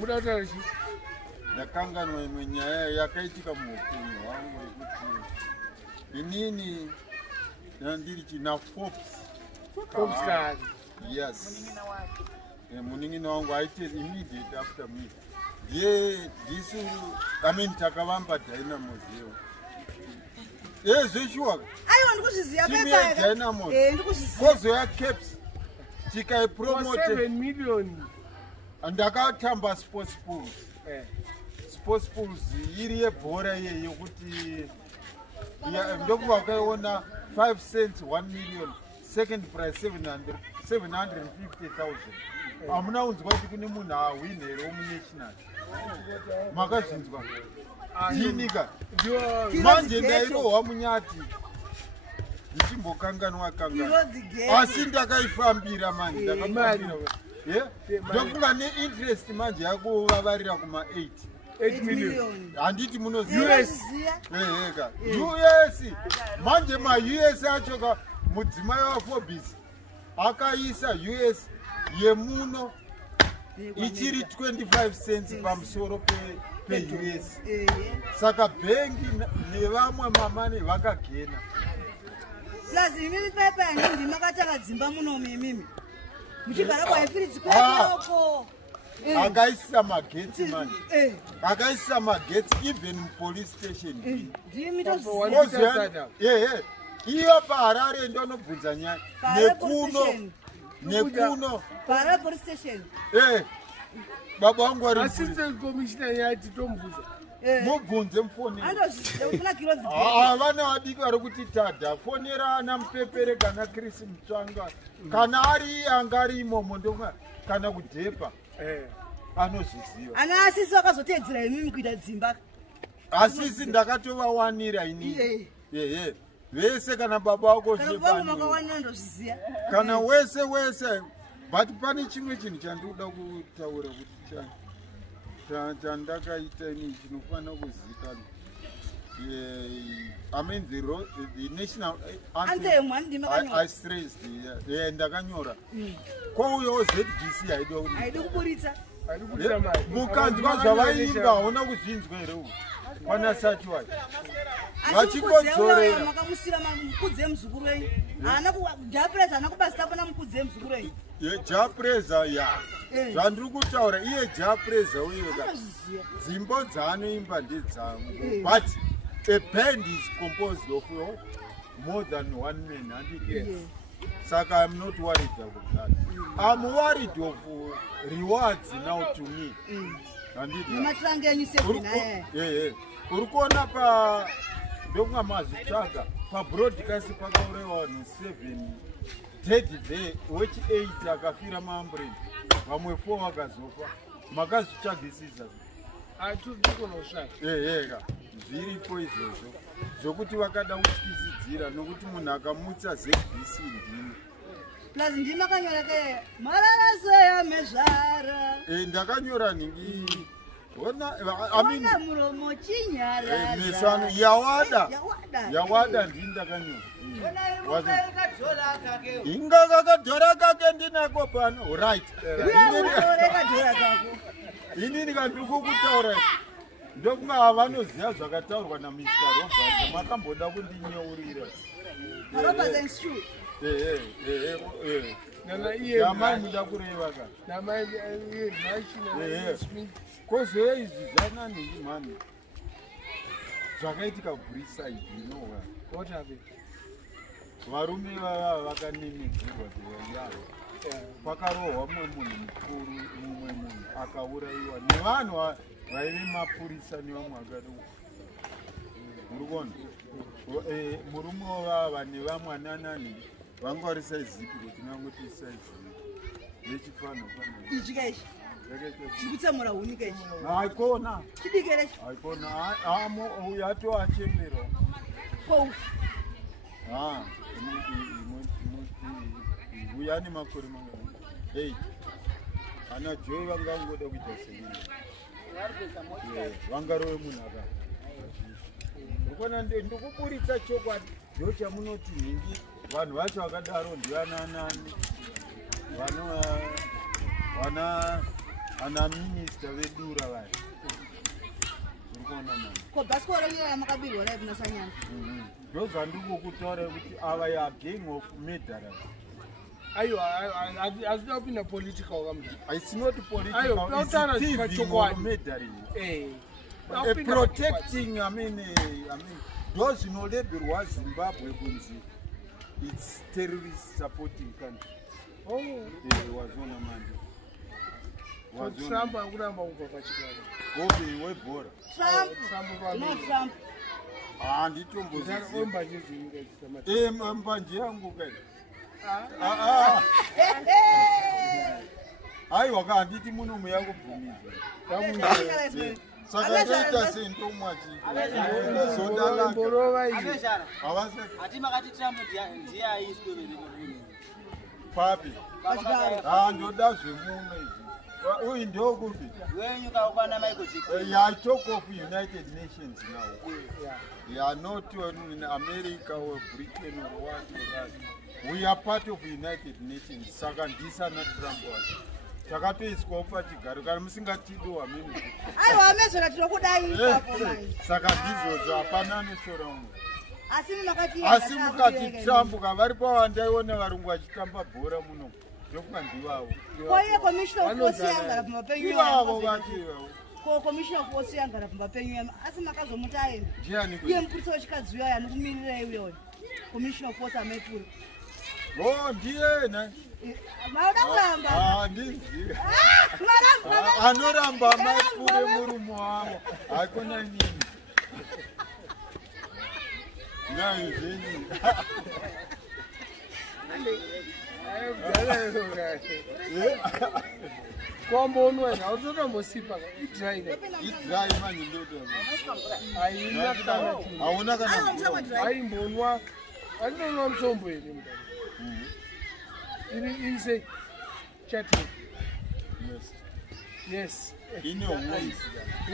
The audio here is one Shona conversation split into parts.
Muda shi. Ndakanganwa imwe nyaya yakaitika muupenyu hwangu yekuti inini ndandiri china Forbes card. Yes. Muningina wangu aite immediate after me. Ye disu takavamba Dynamos yo. Zveshuwa. Aiwa ndikuzviziva pepa. Dynamos. Ndikuzviziva. Kozo ya Caps. Chikai promote 7 million. Ndakatamba sports pools. Sports pools iri yebhora iye yokuti ndokuva wakaiona 5 cents 1 million, second price 750,000. Hamuna unzwa kuti kune munhu awini here womunational. Makazvinzwa ndinika manje ndairohwa munyati ndichimbokanganwa asi ndakaifambira manje ndakafambira ndofunga neinterest manje yakuvavarira kuma 8 million. Handiti munoziva US manje ma-US acho mudzimai waForbes akaisa US yemuno ichiri 25 cents pamusoro pe-US. Saka bhengi nevamwe mamane vakagena. Plus imimi pepa yangu ndimakataka dzimba muno mimimi. Muchigara kwaifirizi kwako. Akaisa magetsi manje. Akaisa magetsi even mupolice station. Iyo paHarare ndonobvunza nyaya. Nekuno. Para police station. Baba wangu ari assistant commissioner yati tombvunza. Mubvunze mufoni. Vana vadiki vari kuti tadha fonera ana Mupepere kana Chris Mutsvanga kana ari anga ari imomo ndonga kana kudhepa anozviziva. Ana asisi vakazotedzera imimi kuita dzimba. Asisi ndakatovawanira inini. Vese kana baba wako kana wese but pane chimwe chinhu chandinoda kutaura kuti chandakaita ini chinofanira kuzivikanwa. I mean the national anthem I stressed ndakanyora kwauyawo ZBC haidi kuburitsa mukanzwa zvavaimba hauna kuzvinzwa here uku pana sachiwai vachingodzorera makamusira mukudze muzukuru wenyu japreza haana kubasitapo namukudze muzukuru wenyu japreza zvandiri kutaura iye japreza uyeka dzimbo dzaanoimba ndedzangu but a band is composed of more than one man handiti. Saka I'm not worried about that. I'm worried of rewards now to me. Uri kuona pa ndonga mazvitsvaga pa broadcast pakaurewa vanhu 7 dead there which 8 akafira maambulensi vamwe 4 vakazofa. Makazvitsvagisisa zviripo izvozvo zvokuti vakada kutyisidzira nokuti munhu akamutsa ZBC ndini. Plus ndimi akanyora ke mararaso yamezvara. Ndakanyora nhingi ona muromo chinyara. Mesano yawada ndini ndakanyora. Inga kakadhora kake ndinako pano right. Inini kandiri kukutaura ndokunga havanoziva zvakataurwa naMr. Roberts makamboda kundinyeurira. Yamai muda kureva ka. Kozoya izvi zvananhingi mani zvakaitika Brookside inowa. What happened? Varume vava vakaninidzirwa dzevanyaro. Pakarohwa mumwe munhu mukuru mumwe munhu akaurayiwa nevanhu vaive mapurisa nevamwe vakadaro. Murikuona murume wavava nevamwe ananani vanga vari saizipi kuti nangoti saizipi yechifano ichikaichi chikutsamura hunika ichi haikona chidikerechi haikona uyu ato achembera uyu ane makore mangani 8 ana Joy vangangoda kuita senyini vangarove munhu aka ukona ndikuburitsa chokwadi ndo chamunoti nhingi vanhu vacho vakadaro ndivananani vana ana minister vedura vaya urikuona mani ko bhasikoro iyaya makabirwa rai kuna sanyana ndozvandikukutaura kuti ava ya gang of murderers. Ayo, hazvida kupinda political kamda. It's not political, Ayo, it's thieving or murdering. Protecting, I mean, those in Olebirwa, Zimbabwe, it's terrorist supporting country. Oh, was on a man. Trump and Grandma over Pachigana. Okay, we bought Trump. And it was owned by you. Mbanjiangu guys. Aiwa kanditi muno muyangu bvumiza. Saka toita sento mwachi. Zodala Borova izi. Avase. Ati makati Trump ndiye aiswe vele. Papi. Ndoda zvemuno izi. Uyu ndio kupi? Wenyu kaukwana Michael Jackson. Yeah, I talk of United Nations now. Yeah, not in America or Britain or what or that. We are part of United Nations. Saka ndisa na Trump was. Saka toiswa pachigaro kana musingatido wamini. Aiwa amezora tinokudai ipapo mai. Saka ndizo hapana neshora umwe. Asi mukati Trump kavari pawandaiona varungu vachitamba bhora muno. Ndokuva ndivavo. Koye commissioner of force yangara pamapenyu. Ivavo vati ivavo. Ko commissioner of force yangara pamapenyu asi makazomuta aenda. Ndiani Iye mupurisa wechikadzi uya anokumirira iwewe. Commissioner of force amepura. Oh, ndiye na. Mauda kuramba. Ndizi. Maramba. Anoramba mapure murumo wavo. Hakuna nini. Nai zini. Kwambonwa na uzotombosipa idry. Idry mani ndodo. Haina kana tu. Hauna kana. Haimbonwa. Andonwa msombo ile mdani. Ini say chat. Yes. Ine unu.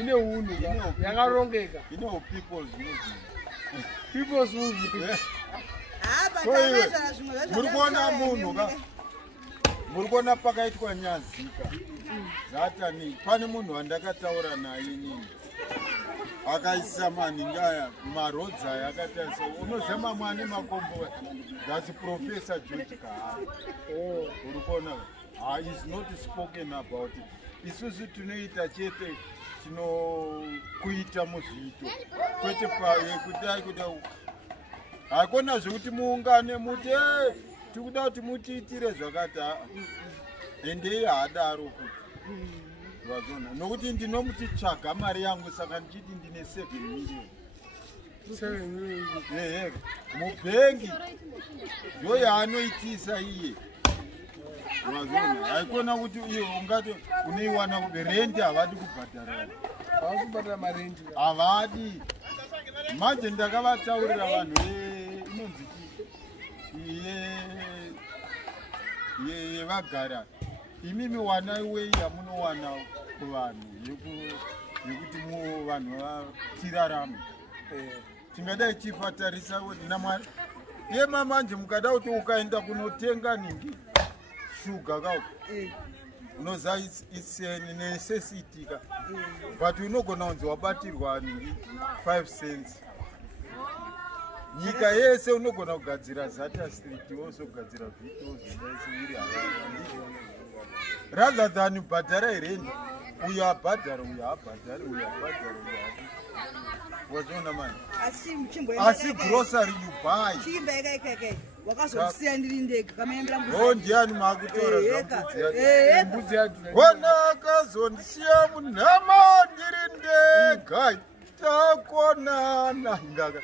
Ine unu. Yakarongeka. Ine people's movement. People's movement. Murikuona munhu ka murikuona pakaitwa nyazika zatani pane munhu wandakataura naye inini akaisa manhingaya marodza aya akatarisa unozema mwane makombo that's Professor George Kahari. Urikuona is not spoken about it. Isusu tunoita chete tinokuita muzviito kwete kudai kuda hakuna zvekuti muungane muti tikuda kuti mutiitire zvakati endei haadaro kuti vazona nokuti ndinomuti tsvaga mari yangu saka ndichiti ndine 7 million mubhengi ndo yaanoitisa iye vazona haikona kuti iye ungati unoiwana kurendi havadi kubhadhara Havakubhadhara marendi havadi manje ndakavataurira vanhu inonzi yevagara imimi wanai wei yamunowana kuvanhu yekuti vanhu vatirarame tingadai chifatarisa kuti namwari iye mamanje mukada kuti ukaenda kunotenga ningi shuga kao unoza it's a necessity ka but unogona kunzi wabatirwa ningi 5 cents nyika yese unogona kugadzira Zata Street wozogadzira vhiki wozondaise iri rather than bhadhara irendi uyo abhadhara uyo abhadhari uyo abhadhara uyo wazona mani asi grocery you buy chimba ikeke wakazosiya ndiri ndega kamaembera mbuzi ndiani makutora mbuzi yatu wana akazondisiya munhama ndiri ndega takonana ngaka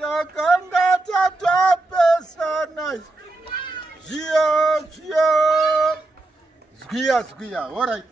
takanga tatapesana zviya zviya zviya zviya all right